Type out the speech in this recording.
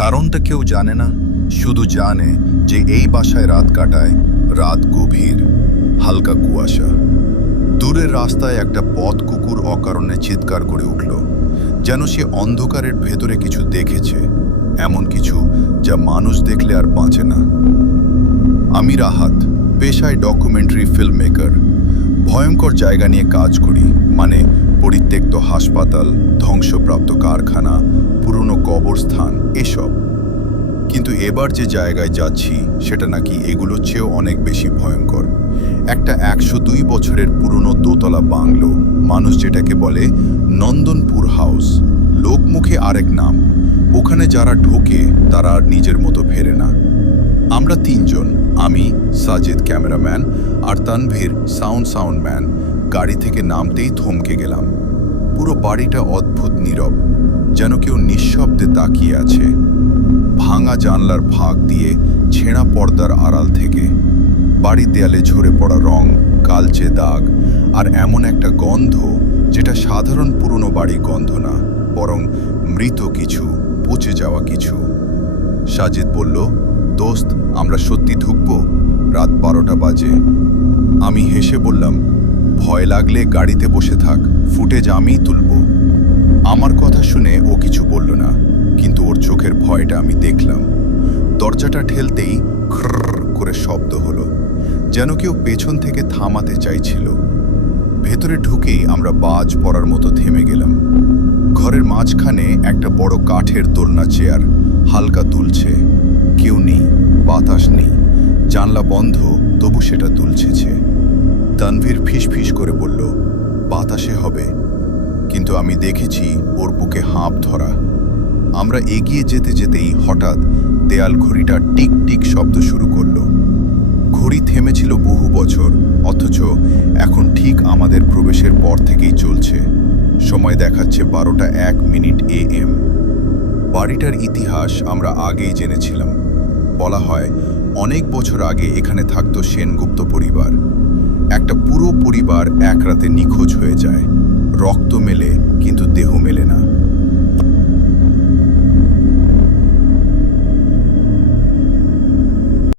কারণটা কেউ জানে না, শুধু জানে যে এই বাসায় রাত কাটায়, রাত গভীর, হালকা কুয়াশা। দূরের রাস্তায় একটা পথ কুকুর অকারণে চিৎকার করে উঠল, যেন সে অন্ধকারের ভেতরে কিছু দেখেছে, এমন কিছু যা মানুষ দেখলে আর বাঁচে না। আমি রাহাত, পেশায় ডকুমেন্টারি ফিল্ম মেকার ভয়ঙ্কর জায়গা নিয়ে কাজ করি মানে পরিত্যক্ত হাসপাতাল, ধ্বংসপ্রাপ্ত কারখানা, পুরনো কবরস্থান, এসব। কিন্তু এবার যে জায়গায় যাচ্ছি, সেটা নাকি এগুলোর চেয়েও অনেক বেশি ভয়ঙ্কর। একটা একশো দুই বছরের পুরনো দোতলা বাংলো, মানুষ যেটাকে বলে নন্দনপুর হাউস। লোকমুখে আরেক নাম। ওখানে যারা ঢোকে, তারা আর নিজের মতো ফেরে না। আমরা তিনজন, আমি, সাজিদ ক্যামেরাম্যান আর তানভীর সাউন্ড সাউন্ডম্যান গাড়ি থেকে নামতেই থমকে গেলাম। পুরো বাড়িটা অদ্ভুত নীরব। যেন কেউ নিঃশব্দে তাকিয়ে আছে। ভাঙা জানলার ফাঁক দিয়ে ছেঁড়া পর্দার আড়াল থেকে। বাড়ির দেয়ালে ঝরে পড়া রং, কালচে দাগ আর এমন একটা গন্ধ যেটা সাধারণ পুরনো বাড়ি গন্ধ না, বরং মৃত কিছু, পচে যাওয়া কিছু। সাজিদ বলল, দোস্ত, আমরা সত্যি ঢুকবো, রাত বারোটা বাজে। আমি হেসে বললাম, ভয় লাগলে গাড়িতে বসে থাক, ফুটেজ আমিই তুলব। ভয়টা আমি দেখলাম। দরজাটা ঠেলতেই খ্রর করে শব্দ হলো, যেন কেউ পেছন থেকে থামাতে চাইছিল। ভেতরে ঢুকেই আমরা বাজ পড়ার মতো থেমে গেলাম। ঘরের মাঝখানে একটা বড় কাঠের দোলনা চেয়ার হালকা দুলছে। কেউ নেই, বাতাস নেই, জানলা বন্ধ, তবু সেটা দুলছেছে। তানভীর ফিস ফিস করে বলল, বাতাসে হবে। কিন্তু আমি দেখেছি ওর বুকে হাঁপ ধরা। আমরা এগিয়ে যেতে যেতেই হঠাৎ দেয়াল ঘড়িটা টিক টিক শব্দ শুরু করল। ঘড়ি থেমেছিল বহু বছর, অথচ এখন ঠিক আমাদের প্রবেশের পর থেকেই চলছে। সময় দেখাচ্ছে বারোটা এক মিনিট এ এম। বাড়িটার ইতিহাস আমরা আগেই জেনেছিলাম। বলা হয়, অনেক বছর আগে এখানে থাকত সেনগুপ্ত পরিবার। একটা পুরো পরিবার এক রাতে নিখোঁজ হয়ে যায়।